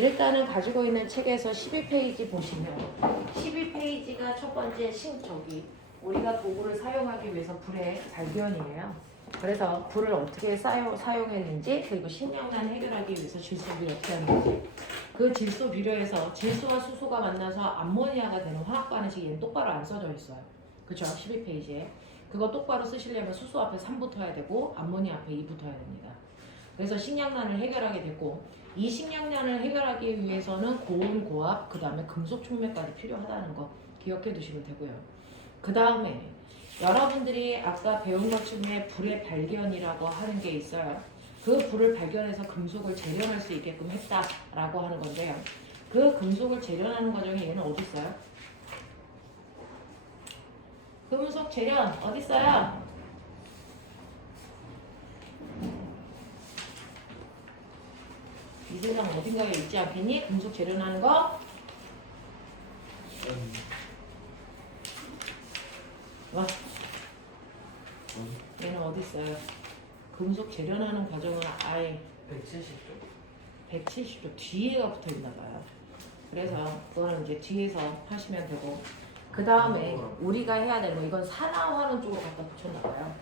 일단은 가지고 있는 책에서 12페이지 보시면 12페이지가 첫 번째 저기 우리가 도구를 사용하기 위해서 불의 발견이에요. 그래서 불을 어떻게 사용했는지 그리고 식량난 해결하기 위해서 질소비료 어떻게 하는지 그 질소 비료에서 질소와 수소가 만나서 암모니아가 되는 화학 반응식이 얘는 똑바로 안 써져 있어요. 그쵸? 12페이지에 그거 똑바로 쓰시려면 수소 앞에 3 붙어야 되고 암모니아 앞에 2 붙어야 됩니다. 그래서 식량난을 해결하게 됐고 이 식량난을 해결하기 위해서는 고온, 고압, 그 다음에 금속 촉매까지 필요하다는 거 기억해 두시면 되고요. 그 다음에 여러분들이 아까 배운 것 중에 불의 발견이라고 하는 게 있어요. 그 불을 발견해서 금속을 재련할 수 있게끔 했다라고 하는 건데요. 그 금속을 재련하는 과정에 얘는 어디 있어요? 금속 재련 어디 있어요? 이 세상 어딘가에 있지 않겠니? 금속 재련하는 거? 와. 얘는 어디 있어요? 금속 재련하는 과정은 아예 170조? 170조 뒤에가 붙어 있나 봐요. 그래서 그거는 이제 뒤에서 하시면 되고 그 다음에 우리가 해야 되는 거 이건 산화하는 쪽으로 갖다 붙였나 봐요.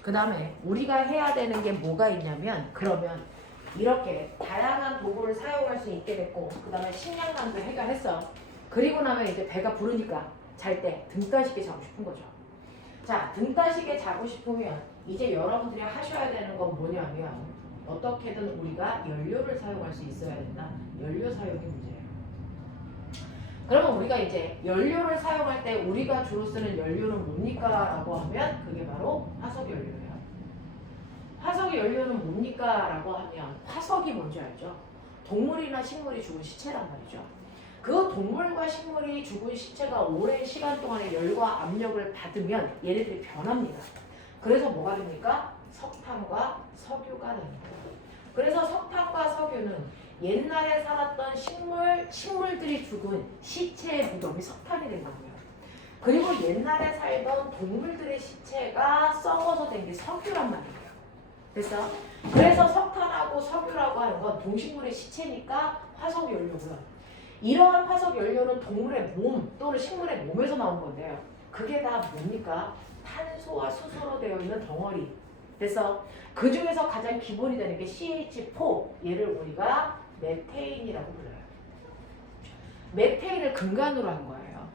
그 다음에 우리가 해야 되는 게 뭐가 있냐면 그러면 이렇게 다양한 도구를 사용할 수 있게 됐고 그 다음에 식량난도 해결했어. 그리고 나면 이제 배가 부르니까 잘 때 등 따시게 자고 싶은 거죠. 자, 등 따시게 자고 싶으면 이제 여러분들이 하셔야 되는 건 뭐냐면 어떻게든 우리가 연료를 사용할 수 있어야 된다. 연료 사용이 문제예요. 그러면 우리가 이제 연료를 사용할 때 우리가 주로 쓰는 연료는 뭡니까? 라고 하면 그게 바로 화석연료예요. 화석 연료는 뭡니까? 라고 하면 화석이 뭔지 알죠? 동물이나 식물이 죽은 시체란 말이죠. 그 동물과 식물이 죽은 시체가 오랜 시간 동안에 열과 압력을 받으면 얘네들이 변합니다. 그래서 뭐가 됩니까? 석탄과 석유가 됩니다. 그래서 석탄과 석유는 옛날에 살았던 식물들이 죽은 시체의 무덤이 석탄이 된다고요. 그리고 옛날에 살던 동물들의 시체가 썩어서 된 게 석유란 말이에요. 됐어? 그래서 석탄하고 석유라고 하는 건 동식물의 시체니까 화석연료고요. 이러한 화석연료는 동물의 몸 또는 식물의 몸에서 나온 건데요. 그게 다 뭡니까? 탄소와 수소로 되어 있는 덩어리. 됐어? 그 중에서 가장 기본이 되는 게 CH4. 얘를 우리가 메테인이라고 불러요. 메테인을 근간으로 한 거예요.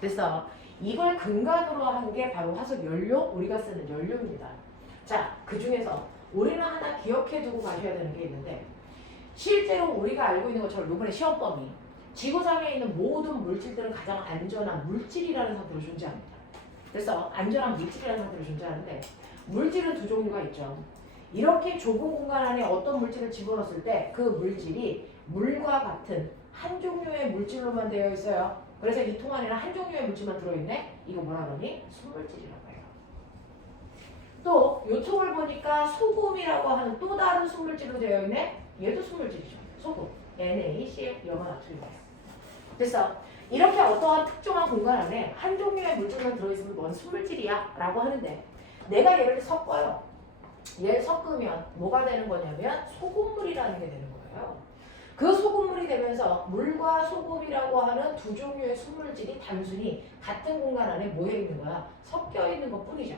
됐어? 이걸 근간으로 한 게 바로 화석연료, 우리가 쓰는 연료입니다. 자, 그 중에서 우리는 하나 기억해 두고 가셔야 되는 게 있는데 실제로 우리가 알고 있는 것처럼 이번에 시험 범위 지구상에 있는 모든 물질들은 가장 안전한 물질이라는 상태로 존재합니다. 그래서 안전한 물질이라는 상태로 존재하는데 물질은 두 종류가 있죠. 이렇게 좁은 공간 안에 어떤 물질을 집어넣었을 때 그 물질이 물과 같은 한 종류의 물질로만 되어 있어요. 그래서 이 통 안에는 한 종류의 물질만 들어있네? 이거 뭐라 그러니? 순물질이라고 해요. 또 이 통을 보니까 소금이라고 하는 또 다른 순물질로 되어 있네? 얘도 순물질이죠. 소금. NaCl 영어 나트륨이에요. 그래서 이렇게 어떠한 특정한 공간 안에 한 종류의 물질만 들어있으면 넌 순물질이야 라고 하는데 내가 얘를 섞어요. 얘를 섞으면 뭐가 되는 거냐면 소금물이라는 게 되는 거예요. 그 소금물이 되면서 물과 소금이라고 하는 두 종류의 순물질이 단순히 같은 공간 안에 뭐 해 있는 거야? 섞여 있는 것 뿐이죠.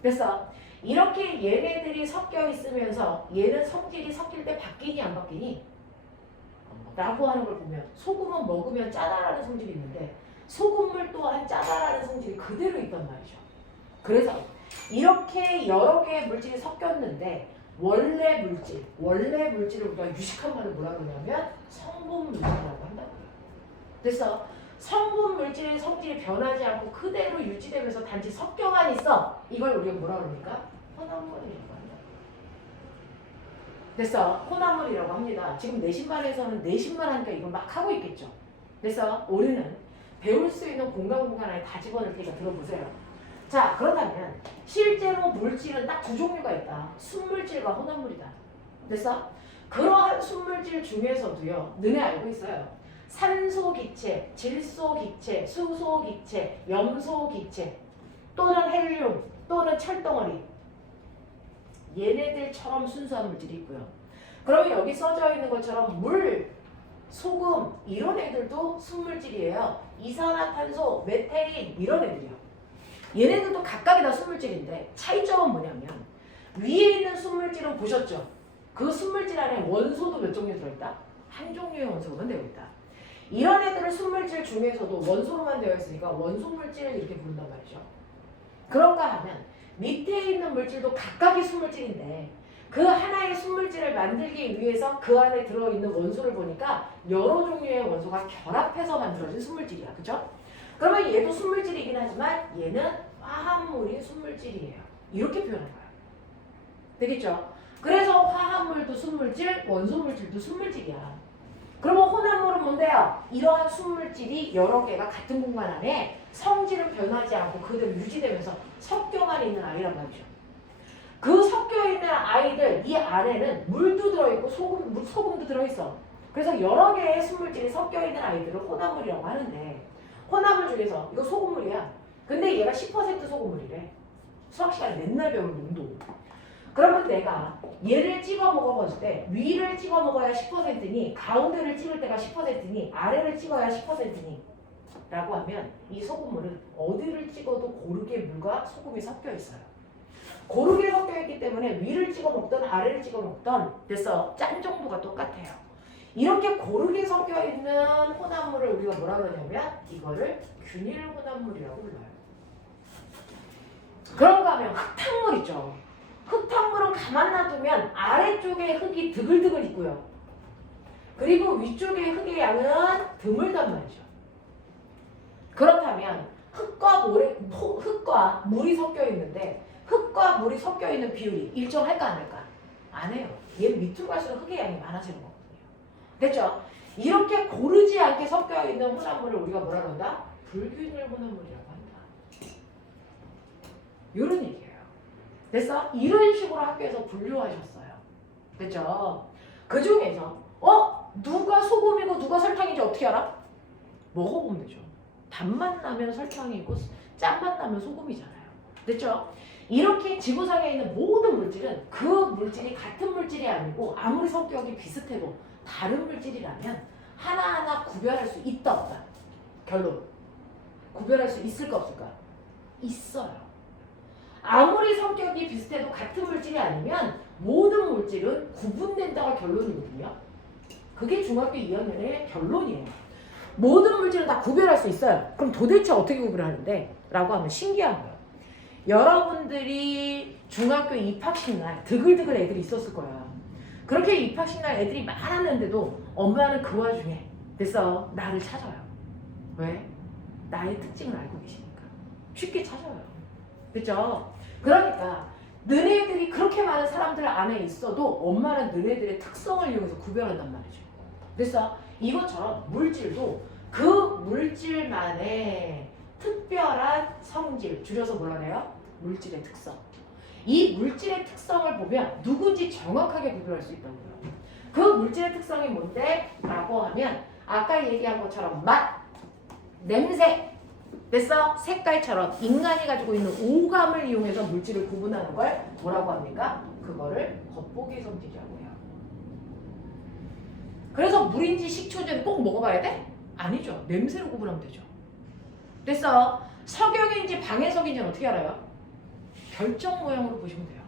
그래서 이렇게 얘네들이 섞여 있으면서 얘는 성질이 섞일 때 바뀌니 안 바뀌니? 라고 하는 걸 보면 소금은 먹으면 짜다라는 성질이 있는데 소금물 또한 짜다라는 성질이 그대로 있단 말이죠. 그래서 이렇게 여러 개의 물질이 섞였는데 원래 물질을 우리가 유식한 말로 뭐라 그러냐면 성분 물질이라고 한다고요. 그래서 성분 물질의 성질이 변하지 않고 그대로 유지되면서 단지 섞여만 있어. 이걸 우리가 뭐라 그럽니까? 혼합물이라고 합니다. 그래서 혼합물이라고 합니다. 지금 내신반에서는 내신만 하니까 이걸 막 하고 있겠죠. 그래서 우리는 배울 수 있는 공간 안에 다 집어넣을 테니까 들어보세요. 자, 그렇다면 실제로 물질은 딱 두 종류가 있다. 순물질과 혼합물이다. 그래서 그러한 순물질 중에서도요. 너네 알고 있어요. 산소기체, 질소기체, 수소기체, 염소기체 또는 헬륨 또는 철덩어리 얘네들처럼 순수한 물질이 있고요. 그러면 여기 써져 있는 것처럼 물, 소금 이런 애들도 순물질이에요. 이산화탄소, 메테인 이런 애들이요. 얘네들도 각각이 다 순물질인데 차이점은 뭐냐면 위에 있는 순물질은 보셨죠? 그 순물질 안에 원소도 몇 종류 들어있다? 한 종류의 원소만 되어 있다. 이런 애들은 순물질 중에서도 원소로만 되어 있으니까 원소물질을 이렇게 부른단 말이죠. 그런가 하면 밑에 있는 물질도 각각의 순물질인데 그 하나의 순물질을 만들기 위해서 그 안에 들어있는 원소를 보니까 여러 종류의 원소가 결합해서 만들어진 순물질이야. 그죠? 그러면 얘도 순물질이긴 하지만 얘는 화합물인 순물질이에요. 이렇게 표현한 거야. 되겠죠? 그래서 화합물도 순물질, 원소물질도 순물질이야. 그러면 혼합물은 뭔데요? 이러한 순물질이 여러 개가 같은 공간 안에 성질은 변하지 않고 그대로 유지되면서 섞여만 있는 아이란 말이죠. 그 섞여 있는 아이들 이 안에는 물도 들어있고 소금도 들어있어. 그래서 여러 개의 순물질이 섞여 있는 아이들을 혼합물이라고 하는데 혼합물 중에서 이거 소금물이야. 근데 얘가 10% 소금물이래. 수학 시간에 맨날 배우는 농도. 그러면 내가 얘를 찍어 먹어봤을 때 위를 찍어 먹어야 10%니 가운데를 찍을 때가 10%니 아래를 찍어야 10%니 라고 하면 이 소금물은 어디를 찍어도 고르게 물과 소금이 섞여 있어요. 고르게 섞여 있기 때문에 위를 찍어 먹던 아래를 찍어 먹던 그래서 짠 정도가 똑같아요. 이렇게 고르게 섞여 있는 혼합물을 우리가 뭐라 그러냐면 이거를 균일 혼합물이라고 불러요. 그런가 하면 흙탕물 있죠. 흙탕물은 가만 놔두면 아래쪽에 흙이 드글드글 있고요. 그리고 위쪽에 흙의 양은 드물단 말이죠. 그렇다면 흙과 물이 섞여 있는데 흙과 물이 섞여 있는 비율이 일정할까 안 할까? 안 해요. 얘는 밑으로 갈수록 흙의 양이 많아지는 거거든요. 됐죠? 이렇게 고르지 않게 섞여 있는 혼합물을 우리가 뭐라 그런다? 불균일 혼합물이라고 한다. 이런 얘기예요. 됐어? 이런 식으로 학교에서 분류하셨어요. 됐죠? 그 중에서 누가 소금이고 누가 설탕인지 어떻게 알아? 먹어보면 되죠. 단맛 나면 설탕이고 짠맛 나면 소금이잖아요. 됐죠? 이렇게 지구상에 있는 모든 물질은 그 물질이 같은 물질이 아니고 아무리 성격이 비슷해도 다른 물질이라면 하나하나 구별할 수 있다 없다? 결론. 구별할 수 있을까 없을까? 있어요. 아무리 성격이 비슷해도 같은 물질이 아니면 모든 물질은 구분된다가 결론이거든요. 그게 중학교 2학년의 결론이에요. 모든 물질은 다 구별할 수 있어요. 그럼 도대체 어떻게 구별하는데? 라고 하면 신기한 거예요. 여러분들이 중학교 입학식 날 드글드글 애들이 있었을 거야. 그렇게 입학식 날 애들이 많았는데도 엄마는 그 와중에 됐어 나를 찾아요. 왜? 나의 특징을 알고 계시니까. 쉽게 찾아요. 그죠? 그러니까 너네들이 그렇게 많은 사람들 안에 있어도 엄마는 너네들의 특성을 이용해서 구별한단 말이죠. 그래서 이것처럼 물질도 그 물질만의 특별한 성질, 줄여서 뭐라 해요? 물질의 특성. 이 물질의 특성을 보면 누군지 정확하게 구별할 수 있다고요. 그 물질의 특성이 뭔데? 라고 하면 아까 얘기한 것처럼 맛, 냄새, 됐어? 색깔처럼 인간이 가지고 있는 오감을 이용해서 물질을 구분하는 걸 뭐라고 합니까? 그거를 겉보기 성질이라고 해요. 그래서 물인지 식초인지 꼭 먹어봐야 돼? 아니죠. 냄새로 구분하면 되죠. 됐어? 석영인지 방해석인지는 어떻게 알아요? 결정 모양으로 보시면 돼요.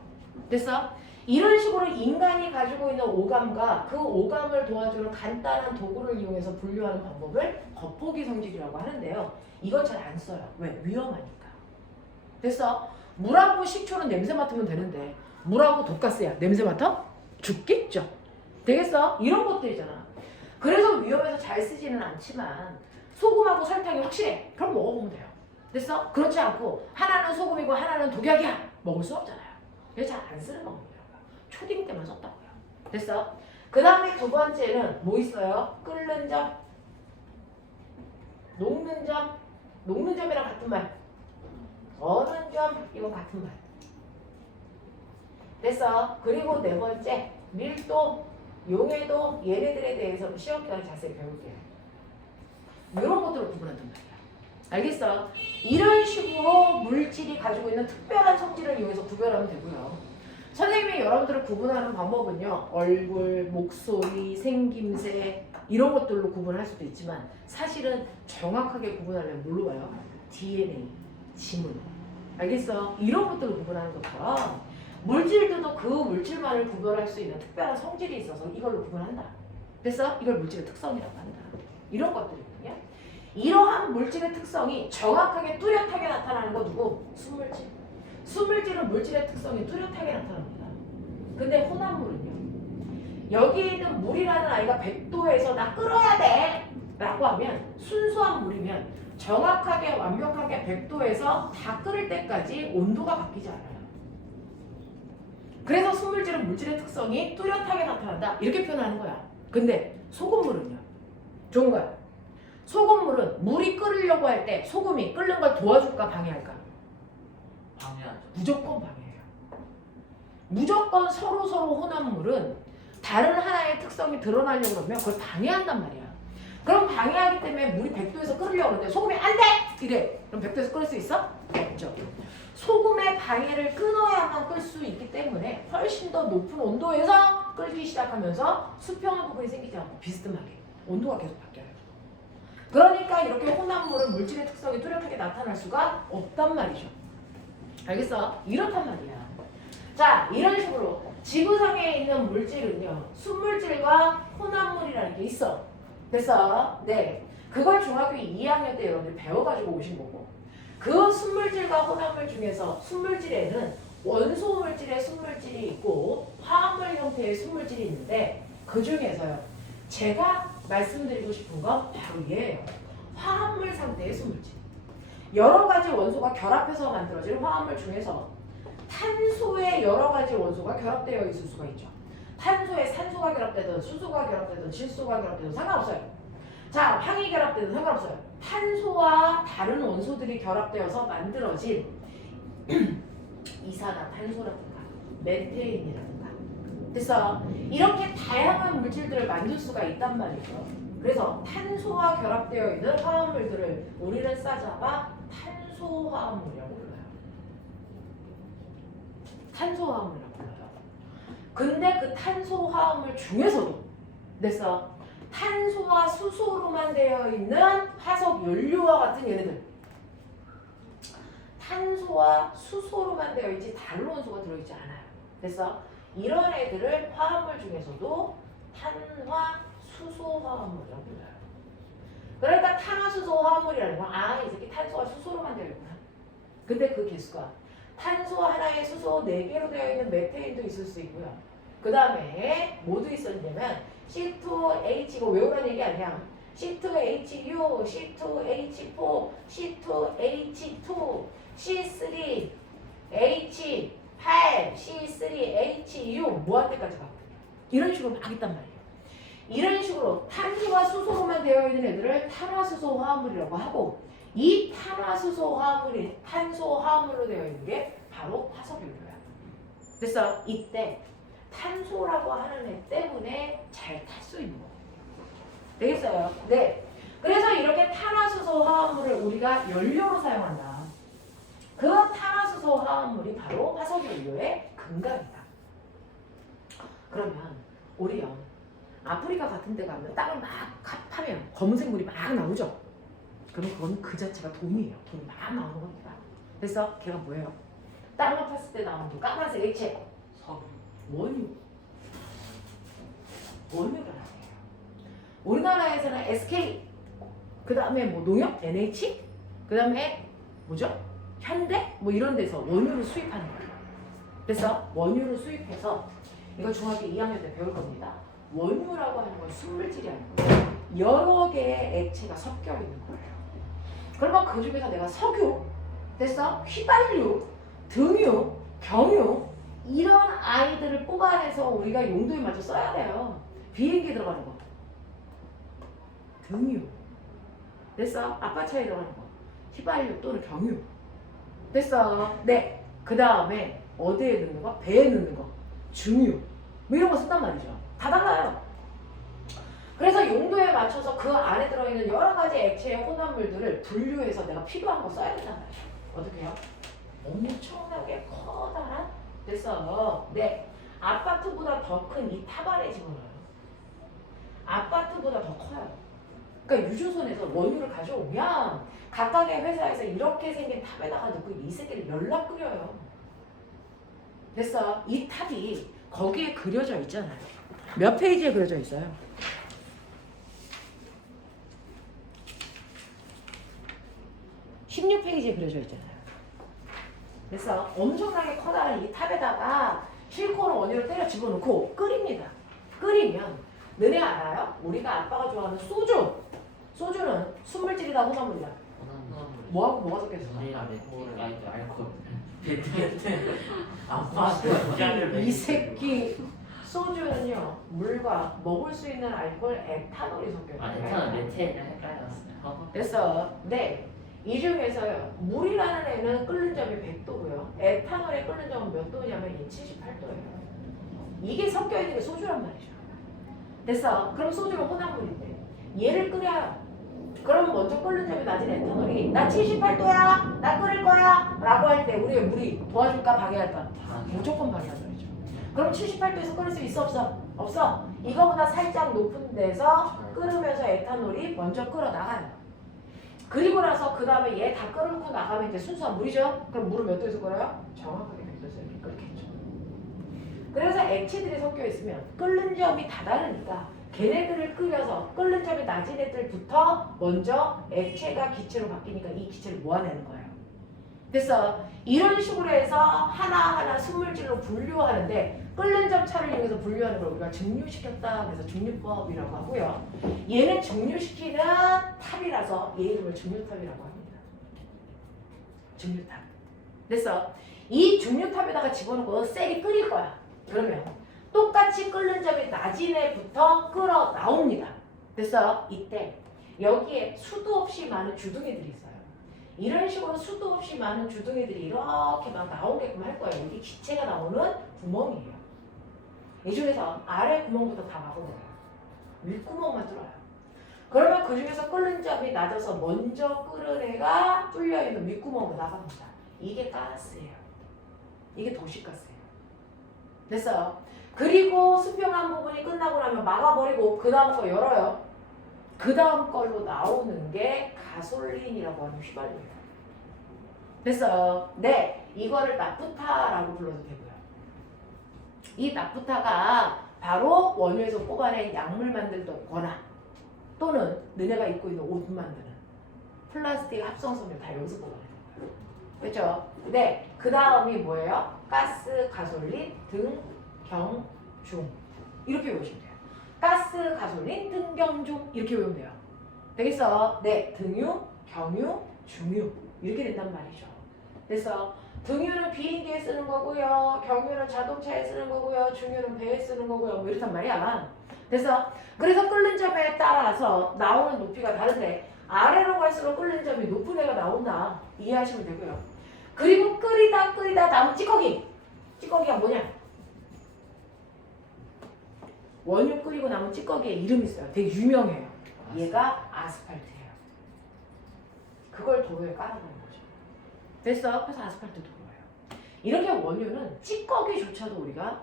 됐어? 이런 식으로 인간이 가지고 있는 오감과 그 오감을 도와주는 간단한 도구를 이용해서 분류하는 방법을 겉보기 성질이라고 하는데요. 이건 잘 안 써요. 왜? 위험하니까. 됐어? 물하고 식초는 냄새 맡으면 되는데 물하고 독가스야. 냄새 맡아? 죽겠죠? 되겠어? 이런 것들이잖아. 그래서 위험해서 잘 쓰지는 않지만 소금하고 설탕이 확실해. 그럼 먹어보면 돼요. 됐어? 그렇지 않고 하나는 소금이고 하나는 독약이야. 먹을 수 없잖아요. 그래서 잘 안 쓰는 방법이라고요. 초딩 때만 썼다고요. 됐어? 그 다음에 두 번째는 뭐 있어요? 끓는 점, 녹는 점, 녹는 점이랑 같은 말. 어는 점, 이건 같은 말. 됐어? 그리고 네 번째, 밀도, 용해도 얘네들에 대해서 시험 기간에 자세히 배울게요. 이런 것들을 구분한단 말이야. 알겠어? 이런 식으로 물질이 가지고 있는 특별한 성질을 이용해서 구별하면 되고요. 선생님이 여러분들을 구분하는 방법은요. 얼굴, 목소리, 생김새 이런 것들로 구분할 수도 있지만 사실은 정확하게 구분하려면 뭘로 봐요? DNA, 지문. 알겠어? 이런 것들을 구분하는 것처럼 물질들도 그 물질만을 구별할 수 있는 특별한 성질이 있어서 이걸로 구분한다. 그래서 이걸 물질의 특성이라고 한다. 이런 것들이거든요. 이러한 물질의 특성이 정확하게 뚜렷하게 나타나는 거 누구? 순물질. 순물질은 물질의 특성이 뚜렷하게 나타납니다. 근데 혼합물은요. 여기 있는 물이라는 아이가 100도에서 나 끓어야 돼 라고 하면 순수한 물이면 정확하게 완벽하게 100도에서 다 끓을 때까지 온도가 바뀌지 않아요. 그래서 순물질은 물질의 특성이 뚜렷하게 나타난다 이렇게 표현하는 거야. 근데 소금물은요. 좋은 거야. 소금물은 물이 끓으려고 할 때 소금이 끓는 걸 도와줄까 방해할까? 방해하죠. 무조건 방해해요. 무조건 서로 혼합물은 다른 하나의 특성이 드러나려고 그러면 그걸 방해한단 말이야. 그럼 방해하기 때문에 물이 100도에서 끓으려고 하는데 소금이 안 돼! 이래. 그럼 100도에서 끓을 수 있어? 없죠. 소금의 방해를 끊어야만 끌 수 있기 때문에 훨씬 더 높은 온도에서 끓기 시작하면서 수평한 부분이 생기지 않고 비스듬하게 온도가 계속 바뀌어요. 그러니까 이렇게 혼합물은 물질의 특성이 뚜렷하게 나타날 수가 없단 말이죠. 알겠어? 이렇단 말이야. 자, 이런 식으로 지구상에 있는 물질은요, 순물질과 혼합물이라는 게 있어. 됐어? 네. 그걸 중학교 2학년 때 여러분들이 배워가지고 오신 거고, 그 순물질과 혼합물 중에서 순물질에는 원소 물질의 순물질이 있고 화합물 형태의 순물질이 있는데 그 중에서요, 제가 말씀드리고 싶은 건 바로 얘예요. 화합물 상태의 순물질. 여러 가지 원소가 결합해서 만들어진 화합물 중에서 탄소의 여러 가지 원소가 결합되어 있을 수가 있죠. 탄소에 산소가 결합되든 수소가 결합되든 질소가 결합되든 상관없어요. 자, 황이 결합되든 상관없어요. 탄소와 다른 원소들이 결합되어서 만들어진 이산화탄소라든가 메테인이라든가 그래서 이렇게 다양한 물질들을 만들 수가 있단 말이죠. 그래서 탄소와 결합되어 있는 화합물들을 우리는 싸잡아 탄소화합물이라고 불러요. 탄소화합물이라고 불러요. 근데 그 탄소화합물 중에서도 됐어. 탄소와 수소로만 되어 있는 화석 연료와 같은 얘네들. 탄소와 수소로만 되어 있지 다른 원소가 들어있지 않아요. 그래서 이런 애들을 화합물 중에서도 탄화, 수소 화합물이라고 불러요. 그러니까 탄화수소 화합물이라는 건 아, 이 새끼 탄소와 수소로만 되어 있구나. 근데 그 개수가 탄소 하나에 수소 4개로 되어 있는 메테인도 있을 수 있고요. 그 다음에 뭐도 있었냐면 C2H, 이거 외우라는 얘기 아니야. C2HU, C2H4, C2H2, C3H8, C3HU 뭐 할 때까지 가? 이런 식으로 막 있단 말이에요. 이런 식으로 탄소와 수소로만 되어 있는 애들을 탄화수소 화합물이라고 하고 이 탄화수소 화합물이 탄소 화합물로 되어 있는 게 바로 화석연료야. 그래서 이때 탄소라고 하는 애 때문에 잘 탈 수 있는 거예요. 되겠어요? 네. 그래서 이렇게 탄화수소 화합물을 우리가 연료로 사용한다. 그 탄화수소 화합물이 바로 화석연료의 근간이다. 그러면 우리요 아프리카 같은 데 가면 땅을 막 파면 검은색 물이 막 나오죠? 그럼 그건 그 자체가 돈이에요. 돈이 막 나오는 겁니다. 그래서 걔가 뭐예요? 땅을 팠을 때 나오는 그 까만색 액체 석유. 원유. 원유라는 거예요. 우리나라에서는 SK, 그 다음에 뭐 농협, NH, 그 다음에 뭐죠? 현대? 뭐 이런 데서 원유를 수입하는 거예요. 그래서 원유를 수입해서 이거 중학교 2학년 때 배울 겁니다. 원유라고 하는 건 순물질이 아니고 여러 개의 액체가 섞여 있는 거예요. 그러면 그 중에서 내가 석유, 됐어? 휘발유, 등유, 경유 이런 아이들을 뽑아내서 우리가 용도에 맞춰 써야 돼요. 비행기에 들어가는 거. 등유. 됐어? 아빠 차에 들어가는 거. 휘발유 또는 경유. 됐어? 네. 그 다음에 어디에 넣는 거? 배에 넣는 거. 중유. 뭐 이런 거 쓴단 말이죠. 다 달라요. 그래서 용도에 맞춰서 그 안에 들어있는 여러 가지 액체의 혼합물들을 분류해서 내가 필요한 거 써야 된단 말이에요. 어떻게 해요? 엄청나게 커다란 됐어. 네. 아파트보다 더 큰 이 탑 안에 집어넣어요. 아파트보다 더 커요. 그러니까 유조선에서 원유를 가져오면 각각의 회사에서 이렇게 생긴 탑에다가 넣고 이 새끼를 연락 끓여요. 됐어. 이 탑이 거기에 그려져 있잖아요. 몇 페이지에 그려져 있어요? 16페이지에 그려져 있잖아요. 그래서 엄청나게 커다란 이 탑에다가 실코로 원유를 때려 집어넣고 끓입니다. 끓이면 너네 알아요? 우리가 아빠가 좋아하는 소주. 소주는 순물질이다 혼합물이다. 뭐하고 뭐가 섞여 있어? 물이랑 맥주, 알코올. 이 새끼 소주는요 물과 먹을 수 있는 알코올 에탄올이 섞여 아, 있어요. 괜찮아. 메테랑 헷갈렸어요. 그래서 네. 이 중에서요 물이라는 애는 끓는 점이 100도고요 에탄올에 끓는 점은 몇 도냐면 78도예요. 이게 섞여 있는 게 소주란 말이죠. 됐어. 그럼 소주는 혼합물인데 얘를 끓여요. 그럼 먼저 끓는 점이 낮은 에탄올이 나 78도야 나 끓일 거야 라고 할 때 우리의 물이 도와줄까 방해할까? 무조건 방해하는 거죠. 그럼 78도에서 끓일 수 있어 없어? 없어. 이거보다 살짝 높은 데서 끓으면서 에탄올이 먼저 끓어 나가요. 그리고 나서 그 다음에 얘 다 끓고 나가면 이제 순수한 물이죠. 그럼 물을 몇 도에서 끓여요? 정확하게 100도에서 이렇게 끓겠죠. 그래서 액체들이 섞여 있으면 끓는 점이 다 다르니까 걔네들을 끓여서 끓는 점이 낮은 애들부터 먼저 액체가 기체로 바뀌니까 이 기체를 모아내는 거예요. 그래서 이런 식으로 해서 하나하나 순물질로 분류하는데 끓는 점 차를 이용해서 분류하는 걸 우리가 증류시켰다. 그래서 증류법이라고 하고요. 얘는 증류시키는 탑이라서 얘 이름을 증류탑이라고 합니다. 증류탑. 그래서 이 증류탑에다가 집어넣고 세게 끓일 거야. 그러면 똑같이 끓는 점이 낮은 애부터 끓어 나옵니다. 그래서 이때 여기에 수도 없이 많은 주둥이들이 있어요. 이런 식으로 수도 없이 많은 주둥이들이 이렇게 막 나오게끔 할 거예요. 여기 기체가 나오는 구멍이에요. 이 중에서 아래 구멍부터 다 막아버려요. 윗구멍만 뚫어요. 그러면 그 중에서 끓는 점이 낮아서 먼저 끓은 애가 뚫려있는 윗구멍으로 나갑니다. 이게 가스예요. 이게 도시가스예요. 됐어요. 그리고 수평한 부분이 끝나고 나면 막아버리고 그 다음 거 열어요. 그 다음 걸로 나오는 게 가솔린이라고 하는 휘발유예요. 됐어요. 네, 이거를 나프타라고 불러도 되고요. 이 나프타가 바로 원유에서 뽑아낸 약물 만들거나 또는 너네가 입고 있는 옷 만드는 플라스틱 합성섬유 다 여기서 뽑아내는 거예요. 그렇죠? 네, 그 다음이 뭐예요? 가스, 가솔린, 등, 경, 중 이렇게 외우시면 돼요. 가스, 가솔린, 등, 경, 중 이렇게 외우면 돼요. 되겠어? 네, 등유, 경유, 중유 이렇게 된단 말이죠. 그래서 등유는 비행기에 쓰는 거고요. 경유는 자동차에 쓰는 거고요. 중유는 배에 쓰는 거고요. 뭐 이렇단 말이야. 그래서 끓는 점에 따라서 나오는 높이가 다른데 아래로 갈수록 끓는 점이 높은 애가 나온다. 이해하시면 되고요. 그리고 끓이다 남은 찌꺼기. 찌꺼기가 뭐냐? 원유 끓이고 남은 찌꺼기의 이름이 있어요. 되게 유명해요. 얘가 아스팔트예요. 그걸 도로에 깔아놓은 거죠. 됐어? 그래서 아스팔트 도로예요. 이렇게 원유는 찌꺼기조차도 우리가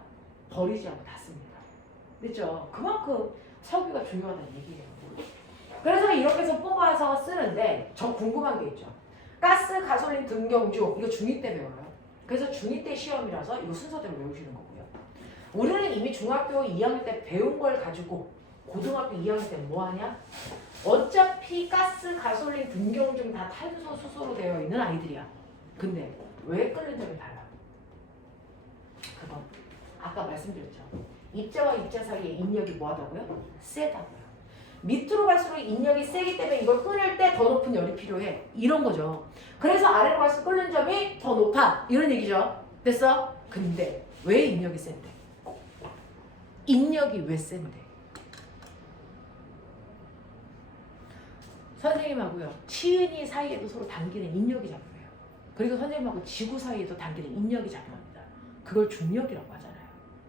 버리지 않고 다 씁니다. 됐죠? 그만큼 석유가 중요하다는 얘기예요. 그래서 이렇게 해서 뽑아서 쓰는데 저 궁금한 게 있죠. 가스, 가솔린, 등경중 이거 중2 때 배워요. 그래서 중2 때 시험이라서 이거 순서대로 외우시는 거고요. 우리는 이미 중학교 2학년 때 배운 걸 가지고 고등학교 2학년 때 뭐 하냐? 어차피 가스, 가솔린, 등경중 다 탄소, 수소로 되어 있는 아이들이야. 근데 왜 끓는 점이 달라? 그건 아까 말씀드렸죠. 입자와 입자 사이에 인력이 뭐하다고요? 세다고요. 밑으로 갈수록 인력이 세기 때문에 이걸 끓일 때 더 높은 열이 필요해. 이런 거죠. 그래서 아래로 갈수록 끓는 점이 더 높아. 이런 얘기죠. 됐어? 근데 왜 인력이 센데? 인력이 왜 센데? 선생님하고요. 치은이 사이에도 서로 당기는 인력이 작용해요. 그리고 선생님하고 지구 사이에도 당기는 인력이 작용합니다. 그걸 중력이라고 하잖아요.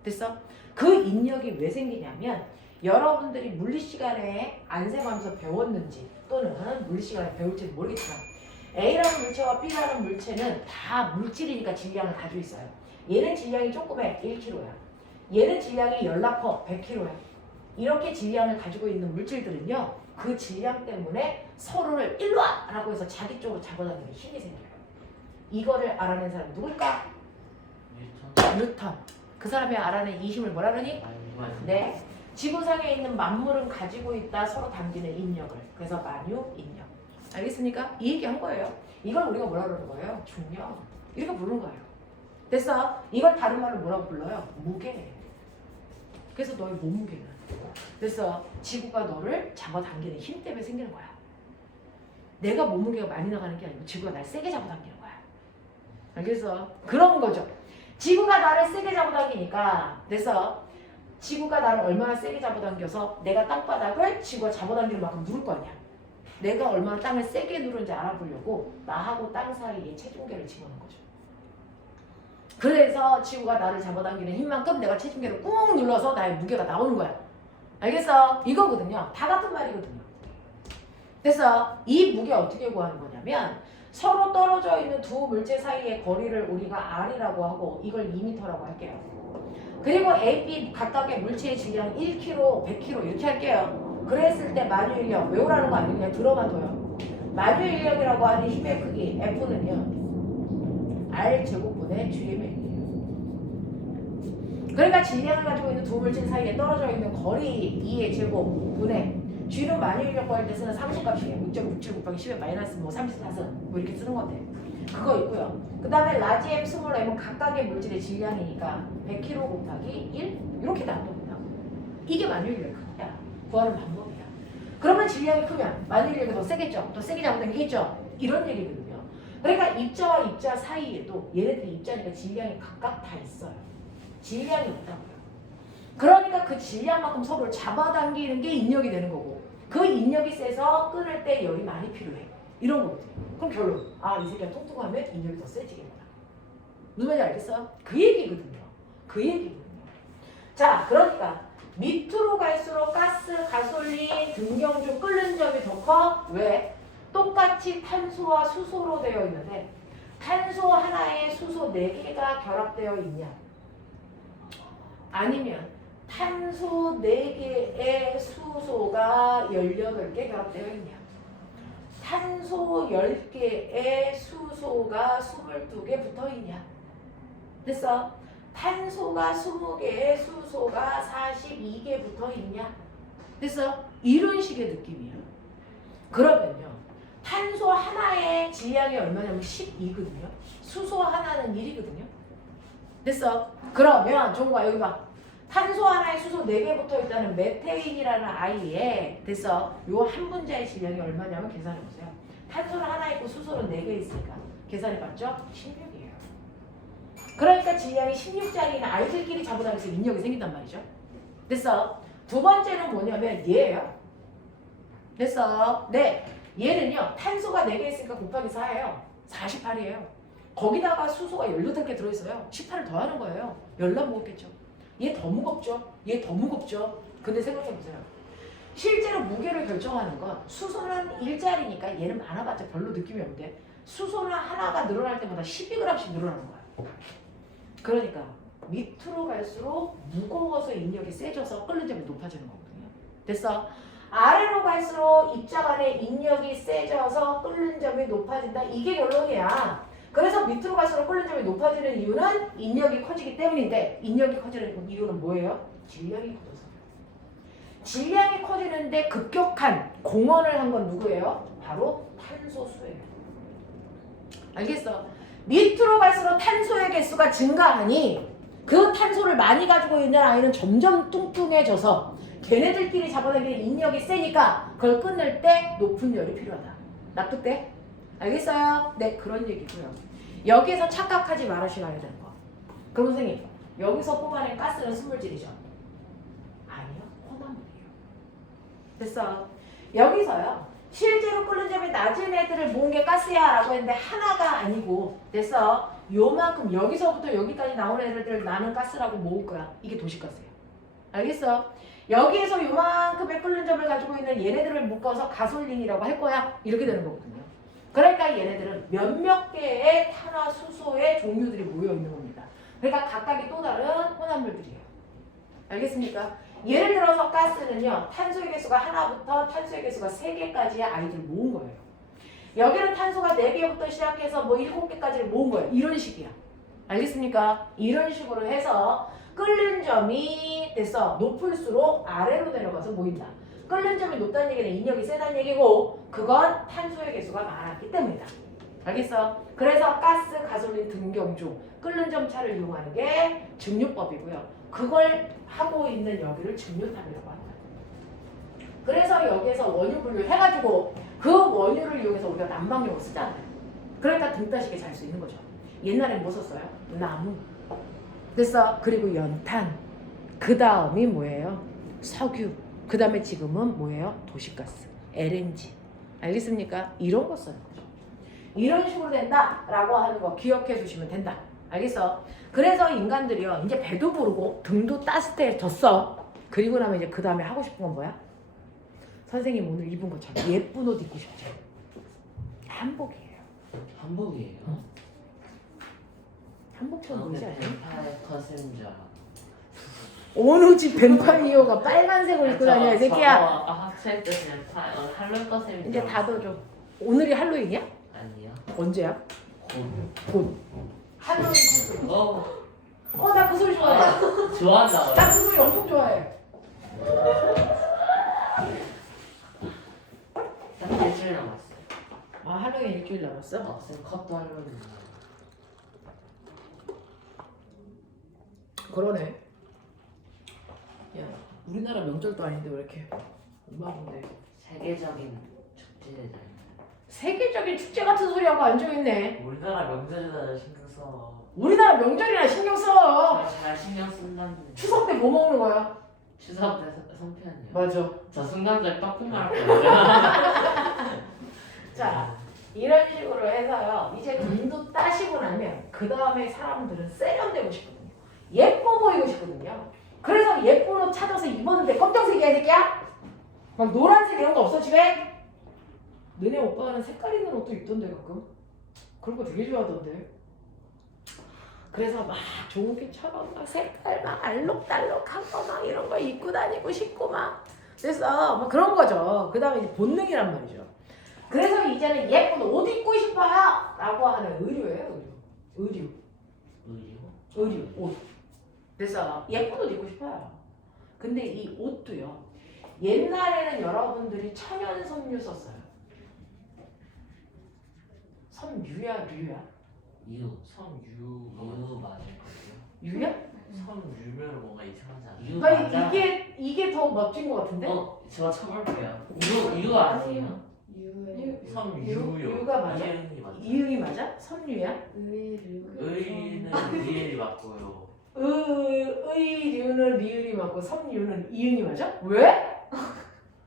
됐어? 그 인력이 왜 생기냐면 여러분들이 물리 시간에 안생하면서 배웠는지 또는 물리 시간에 배울지는 모르겠지만 A라는 물체와 B라는 물체는 다 물질이니까 질량을 가지고 있어요. 얘는 질량이 조그매 1kg야. 얘는 질량이 열나 커 100kg야. 이렇게 질량을 가지고 있는 물질들은요. 그 질량 때문에 서로를 일로 와! 라고 해서 자기 쪽으로 잡아당기는 힘이 생겨요. 이거를 알아낸 사람이 누굴까? 뉴턴. 그 사람이 알아낸 이 힘을 뭐라 그러니? 네. 지구상에 있는 만물은 가지고 있다 서로 당기는 인력을. 그래서 만유, 인력. 알겠습니까? 이 얘기 한 거예요. 이걸 우리가 뭐라 그러는 거예요? 중력. 이렇게 부르는 거예요. 됐어? 이걸 다른 말로 뭐라고 불러요? 무게. 그래서 너의 몸무게는. 됐어? 지구가 너를 잡아당기는 힘 때문에 생기는 거야. 내가 몸무게가 많이 나가는 게 아니고 지구가 날 세게 잡아당기는 거야. 알겠어? 그런 거죠. 지구가 나를 세게 잡아당기니까 그래서 지구가 나를 얼마나 세게 잡아당겨서 내가 땅바닥을 지구가 잡아당기는 만큼 누를 거 아니야. 내가 얼마나 땅을 세게 누르는지 알아보려고 나하고 땅 사이에 체중계를 집어넣은 거죠. 그래서 지구가 나를 잡아당기는 힘만큼 내가 체중계를 꾹 눌러서 나의 무게가 나오는 거야. 알겠어? 이거거든요. 다 같은 말이거든요. 그래서 이 무게 어떻게 구하는 거냐면 서로 떨어져 있는 두 물체 사이의 거리를 우리가 R이라고 하고 이걸 2m라고 할게요. 그리고 A, B 각각의 물체의 질량 1kg, 100kg 이렇게 할게요. 그랬을 때 만유인력 외우라는 거 아니고 그냥 들어만 둬요. 만유인력이라고 하는 힘의 크기 F는요. R제곱분의 GM이에요. 그러니까 질량을 가지고 있는 두 물질 사이에 떨어져 있는 거리 2의 제곱분의 G는 만유인력 구할 때 쓰는 상수값이에요. 6.67 곱하기 10의 마이너스 뭐 34승 뭐 이렇게 쓰는 건데 그거 있고요. 그 다음에 라지 M, 스몰 M은 각각의 물질의 질량이니까 100kg 곱하기 1 이렇게 나옵니다. 이게 만유인력의 크기야. 구하는 방법이야. 그러면 질량이 크면 만유인력이 더 세겠죠. 더 세게 잡아당기겠죠. 이런 얘기거든요. 그러니까 입자와 입자 사이에도 얘네들이 입자니까 질량이 각각 다 있어요. 질량이 없다고요. 그러니까 그 질량만큼 서로를 잡아당기는 게 인력이 되는 거고 그 인력이 세서 끊을 때 열이 많이 필요해. 이런 거거든요. 그럼 결론. 이 새끼가 통통하면 인력이 더 세지겠구나. 무슨 말인지 알겠어? 그 얘기거든요. 그 얘기거든요. 자, 그러니까 밑으로 갈수록 가스, 가솔린, 등경중 끓는 점이 더 커. 왜? 똑같이 탄소와 수소로 되어 있는데 탄소 하나에 수소 4개가 결합되어 있냐? 아니면 탄소 4개에 수소가 18개 결합되어 있냐? 탄소 10개에 수소가 22개 붙어 있냐? 됐어? 탄소가 20개에 수소가 42개 붙어 있냐? 됐어? 이런 식의 느낌이야. 그러면요. 탄소 하나의 질량이 얼마냐면 12거든요. 수소 하나는 1이거든요. 됐어? 그러면 종과 여기 봐. 탄소 하나에 수소 4개 붙어 있다는 메테인이라는 아이에 됐어? 요 한 분자의 질량이 얼마냐면 계산해 보세요. 탄소는 하나 있고 수소는 4개 있으니까 계산해 봤죠? 16이에요. 그러니까 질량이 16짜리는 아이들끼리 잡아당겨서 인력이 생긴단 말이죠. 됐어? 두 번째는 뭐냐면 얘예요. 됐어? 네. 얘는요. 탄소가 4개 있으니까 곱하기 4예요. 48이에요. 거기다가 수소가 18개 들어있어요. 18을 더하는 거예요. 열나 무겁겠죠. 얘 더 무겁죠? 얘 더 무겁죠? 근데 생각해보세요. 실제로 무게를 결정하는 건 수소는 1짜리니까 얘는 많아봤자 별로 느낌이 없는데 수소는 하나가 늘어날 때마다 12g씩 늘어나는 거야. 그러니까 밑으로 갈수록 무거워서 인력이 세져서 끓는 점이 높아지는 거거든요. 됐어? 아래로 갈수록 입자 간의 인력이 세져서 끓는 점이 높아진다. 이게 결론이야. 그래서 밑으로 갈수록 끓는 점이 높아지는 이유는 인력이 커지기 때문인데 인력이 커지는 이유는 뭐예요? 질량이 커져서. 질량이 커지는데 급격한 공헌을 한 건 누구예요? 바로 탄소수예요. 알겠어? 밑으로 갈수록 탄소의 개수가 증가하니 그 탄소를 많이 가지고 있는 아이는 점점 뚱뚱해져서 걔네들끼리 잡아당기는 인력이 세니까 그걸 끊을 때 높은 열이 필요하다. 납득돼? 알겠어요? 네, 그런 얘기고요. 여기에서 착각하지 말으셔야 되는 거. 그럼 선생님, 여기서 뽑아낸 가스는 순물질이죠? 아니요, 혼합물이에요. 됐어? 여기서요. 실제로 끓는 점이 낮은 애들을 모은 게 가스야 라고 했는데 하나가 아니고 됐어? 요만큼 여기서부터 여기까지 나온 애들을 나는 가스라고 모을 거야. 이게 도시가스예요. 알겠어? 여기에서 요만큼의 끓는 점을 가지고 있는 얘네들을 묶어서 가솔린이라고 할 거야. 이렇게 되는 거거든요. 그러니까 얘네들은 몇몇 개의 탄화 수소의 종류들이 모여 있는 겁니다. 그러니까 각각이 또 다른 혼합물들이에요. 알겠습니까? 예를 들어서 가스는요. 탄소의 개수가 하나부터 탄소의 개수가 3개까지의 아이들 모은 거예요. 여기는 탄소가 4개부터 시작해서 뭐 7개까지를 모은 거예요. 이런 식이야. 알겠습니까? 이런 식으로 해서 끓는 점이 됐어. 높을수록 아래로 내려가서 모인다. 끓는 점이 높다는 얘기는 인력이 세다는 얘기고 그건 탄소의 개수가 많았기 때문이다. 알겠어? 그래서 가스, 가솔린 등경 중 끓는 점 차를 이용하는 게 증류법이고요. 그걸 하고 있는 여기를 증류탑이라고 한다. 그래서 여기에서 원유 분류해가지고 그 원유를 이용해서 우리가 난방용을 쓰잖아요. 그러니까 등 따시게 잘 수 있는 거죠. 옛날엔 뭐 썼어요? 나무. 됐어? 그리고 연탄. 그 다음이 뭐예요? 석유. 그 다음에 지금은 뭐예요? 도시가스. LNG. 알겠습니까? 이런 거 쓰는 거죠. 이런 식으로 된다라고 하는 거 기억해 두시면 된다. 알겠어? 그래서 인간들이요. 이제 배도 부르고 등도 따뜻해졌어. 그리고 나면 이제 그 다음에 하고 싶은 건 뭐야? 선생님 오늘 입은 것처럼 예쁜 옷 입고 싶죠? 한복이에요. 한복이에요. 한복처럼 보이지 않아요? 뱀파이어 컨셉자. 어느 집 뱀파이어가 빨간색을 입고 다녀 이 새끼야. 학생 때 뱀파이어 할로윈 컨셉인지. 이제 다 둬줘. 오늘이 할로윈이야? 아니요. 언제야? 곧. 할로윈 컨셉. 나 그 소리 좋아해. 좋아한다. 나 그 소리 엄청 좋아해. 딱 일주일 남았어요. 아 할로윈 일주일 남았어? 쌤 컷도 할로윈. 그러네. 야 우리나라 명절도 아닌데 왜 이렇게 엄마인데 세계적인 축제잖아요. 세계적인 축제 같은 소리하고 앉아있네. 우리나라 명절이다 신경 써. 우리나라 명절이나 신경 써. 잘 신경 쓴다는데. 추석 때 뭐 먹는 거야? 추석 때 송편이요. 맞아. 저 순간적으로 떡국 말할 거예요. 자 이런 식으로 해서요. 이제 눈도 따시고 나면 그 다음에 사람들은 세련되고 싶거든요. 예뻐 보이고 싶거든요. 그래서 예쁜 옷 찾아서 입었는데 검정색이야 이 새끼야? 막 노란색 이런 거 없어 집에? 너네 오빠는 색깔 있는 옷도 입던데 가끔? 그런 거 되게 좋아하던데. 그래서 막 종우기처럼 막 색깔 막 알록달록한 거 막 이런 거 입고 다니고 싶고 막 그래서 막 그런 거죠. 그 다음에 이제 본능이란 말이죠. 그래서 이제는 예쁜 옷 입고 싶어요 라고 하는 의류예요. 의류. 옷. 그래서 예쁜 옷 입고 싶어요. 근데 이 옷도요. 옛날에는 여러분들이 천연 섬유 썼어요. 섬유야 류야? 유 맞을 거예요. 유야? 섬유면 뭔가 이상하지 않아요? 유 그러니까 맞아. 이게 더 멋진 것 같은데? 제가 쳐볼게요. 유 아니에요? 섬유요. 유가 맞아? 이응이 맞죠? 이응이 맞아? 섬유야? 의는 리엘이 맞고요. 의류는 리을이 맞고 섬유는 이응이 맞아? 왜?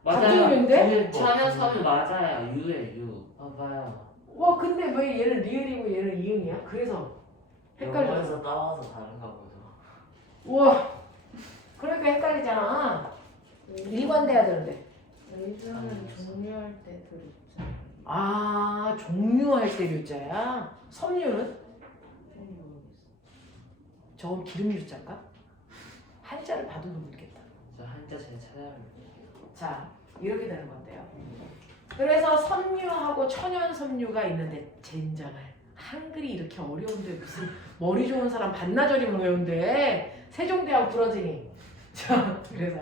같은 맞아요. 유인데? 천연 섬유 맞아요. 유에 유. 봐봐요. 와 근데 왜 얘는 리을이고 얘는 이응이야? 그래서 헷갈려서. 영어에서 따와서 다른가 보죠. 우와 그러니까 헷갈리잖아. 일관돼야 되는데. 의류는 종류할 때 들었죠. 아 종류할 때 유자야? 섬유는? 저건 기름 유자인가? 한자를 봐도 모르겠다. 저 한자 잘 찾아볼게요. 자 이렇게 되는 건데요. 그래서 섬유하고 천연 섬유가 있는데 젠장을 한글이 이렇게 어려운데 무슨 머리 좋은 사람 반나절이면 외운데 세종대왕 부러지니. 자 그래서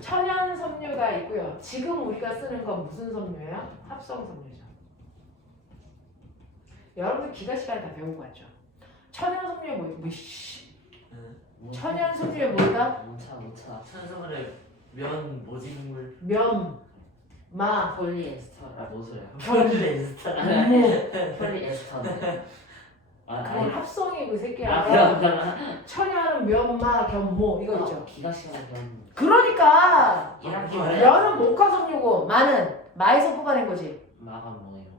천연 섬유가 있고요. 지금 우리가 쓰는 건 무슨 섬유예요? 합성 섬유죠. 여러분들 기가 시간에 다 배우고 왔죠. 천연 섬유에 천연 섬유에 뭐다? 모차. 천성을 면 모직물 면, 마, 폴리에스터. 뭔 소리야? 폴리에스터. 모. 폴리에스터. 그건 합성이고 그 새끼야. 그럼. 천연은 면, 마, 겸, 모 이거 있죠. 기가 시간에 그럼. 그러니까 이렇게 면은 목화섬유고 마는 마에서 뽑아낸 거지. 마가 뭐예요?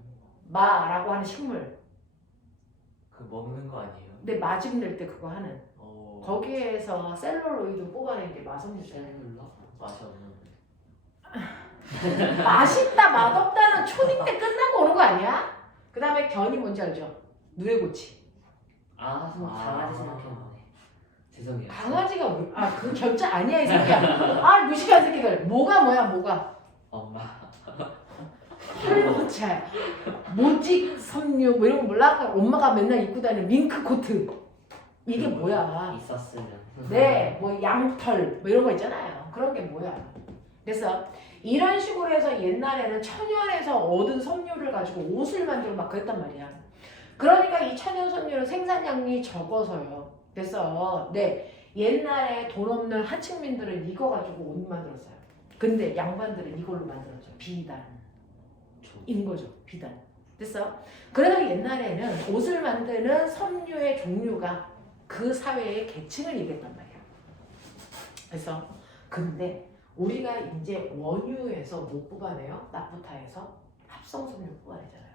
마라고 하는 식물. 그 먹는 거 아니에요? 근데 마집 낼 때 그거 하는 거기에서 셀룰로이드 뽑아낸 게 마섬유잖아요. 셀룰러? 맛이 없는데. 맛있다 맛없다는 초딩 때 끝나고 오는 거 아니야? 그 다음에 견이 뭔지 알죠? 누에고치. 강아지 생각했는데. 죄송해요. 강아지가 그 결자 아니야 이 새끼야. 아 무식한 새끼들. 뭐가 뭐야 뭐가. 엄마. 털모차, 모직 섬유 뭐 이런 거 몰라? 엄마가 맨날 입고 다니는 밍크 코트. 이게 뭐야? 있었으면. 네, 뭐 양털 뭐 이런 거 있잖아요. 그런 게 뭐야? 그래서 이런 식으로 해서 옛날에는 천연에서 얻은 섬유를 가지고 옷을 만들고 막 그랬단 말이야. 그러니까 이 천연 섬유는 생산량이 적어서요. 그래서 네, 옛날에 돈 없는 하층민들은 이거 가지고 옷 만들었어요. 근데 양반들은 이걸로 만들었죠. 비단. 인 거죠. 비단. 됐어? 그래서 옛날에는 옷을 만드는 섬유의 종류가 그 사회의 계층을 얘기했단 말이야. 그래서 근데 우리가 이제 원유에서 못 뽑아내요? 나프타에서 합성섬유 뽑아내잖아요.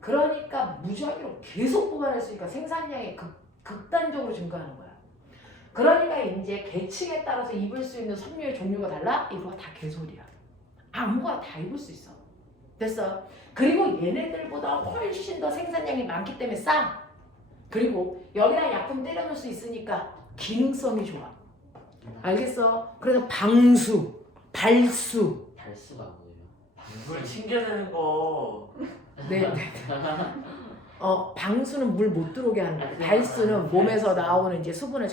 그러니까 무작위로 계속 뽑아냈으니까 생산량이 극단적으로 증가하는 거야. 그러니까 이제 계층에 따라서 입을 수 있는 섬유의 종류가 달라? 이거 다 개소리야. 아무거나 다 입을 수 있어. 됐어? 그리고 얘네들보다 훨씬 더 생산량이 많기 때문에 싸. 그리고 여기다 약품 때려놓을 수 있으니까 기능성이 좋아. 알겠어? 그래서 방수, 발수. 달수가 뭐예요? 물 튕겨내는 거. 네. 방수는 물 못 들어오게 하는 거고, 발수는 몸에서 나오는 이제 수분을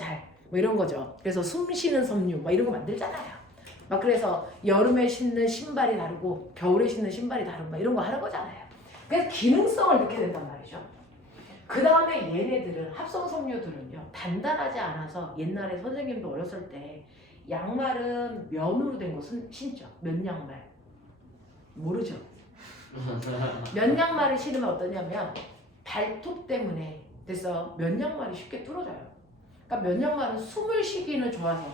뭐 이런 거죠. 그래서 숨 쉬는 섬유, 막 이런 거 만들잖아요. 막 그래서 여름에 신는 신발이 다르고 겨울에 신는 신발이 다르고 막 이런 거 하는 거잖아요. 그래서 기능성을 넣게 된단 말이죠. 그 다음에 얘네들은 합성 섬유들은요 단단하지 않아서 옛날에 선생님도 어렸을 때 양말은 면으로 된 거 신죠. 면 양말 모르죠. 면 양말을 신으면 어떠냐면 발톱 때문에 그래서 면 양말이 쉽게 뚫어져요. 그러니까 면 양말은 숨을 쉬기는 좋아서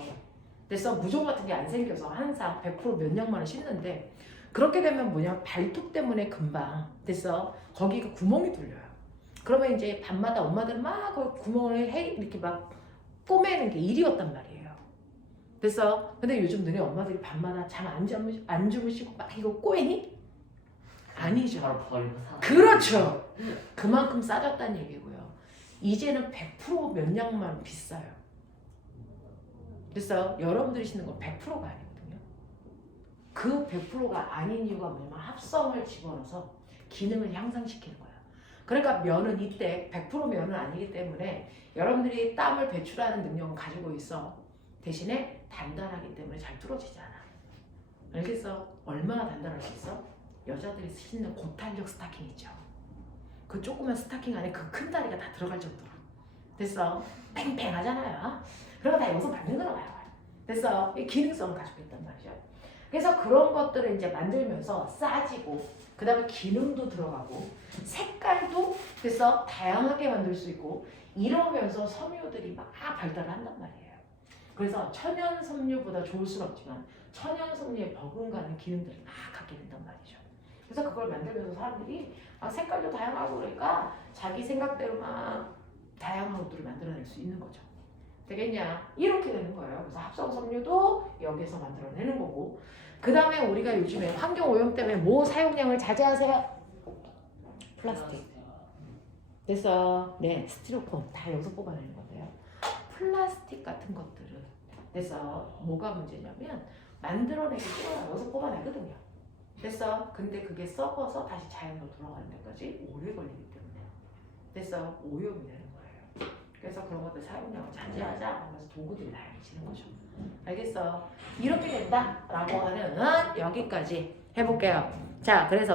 그래서 무좀 같은 게 안 생겨서 항상 100% 면 양말을 신는데 그렇게 되면 뭐냐 발톱 때문에 금방 그래서 거기가 구멍이 뚫려요. 그러면 이제 밤마다 엄마들은 막 그 구멍을 이렇게 막 꼬매는 게 일이었단 말이에요. 그래서 근데 요즘 너네 엄마들이 밤마다 잠 안 주무시고 막 이거 꼬이니? 아니죠. 바로 버리고 사. 그렇죠. 그만큼 싸졌다는 얘기고요. 이제는 100% 면 양말은 비싸요. 그래서 여러분들이 신는 건 100%가 아니거든요. 그 100%가 아닌 이유가 뭐냐면 합성을 집어넣어서 기능을 향상시키는 거예요. 그러니까 면은 이때 100% 면은 아니기 때문에 여러분들이 땀을 배출하는 능력은 가지고 있어. 대신에 단단하기 때문에 잘 뚫어지지 않아. 알겠어? 얼마나 단단할 수 있어? 여자들이 신는 고탄력 스타킹 있죠. 그 조그만 스타킹 안에 그 큰 다리가 다 들어갈 정도로. 됐어? 팽팽하잖아요. 그런 거 다 여기서 만든 거라고요. 됐어? 이 기능성을 가지고 있단 말이죠. 그래서 그런 것들을 이제 만들면서 싸지고 그 다음에 기능도 들어가고 색깔도 그래서 다양하게 만들 수 있고 이러면서 섬유들이 막 발달을 한단 말이에요. 그래서 천연 섬유보다 좋을 수는 없지만 천연 섬유에 버금가는 기능들을 막 갖게 된단 말이죠. 그래서 그걸 만들면서 사람들이 막 색깔도 다양하고 그러니까 자기 생각대로 막 다양한 것들을 만들어낼 수 있는 거죠. 되겠냐? 이렇게 되는 거예요. 그래서 합성 섬유도 여기서 만들어내는 거고 그 다음에 우리가 요즘에 환경오염 때문에 뭐 사용량을 자제하세요? 플라스틱. 그래서 네 스티로폼 다 여기서 뽑아내는 건데요. 플라스틱 같은 것들은 그래서 뭐가 문제냐면 만들어내기 쉬워요. 여기서 뽑아내거든요. 그래서 근데 그게 썩어서 다시 자연으로 돌아가는 데까지 오래 걸리기 때문에 그래서 오염이 되는 거예요. 그래서 그런 것들 사용량을 자제하자 하면서 도구들이 다양해지는 거죠. 알겠어? 이렇게 된다라고 하는 여기까지 해볼게요. 자, 그래서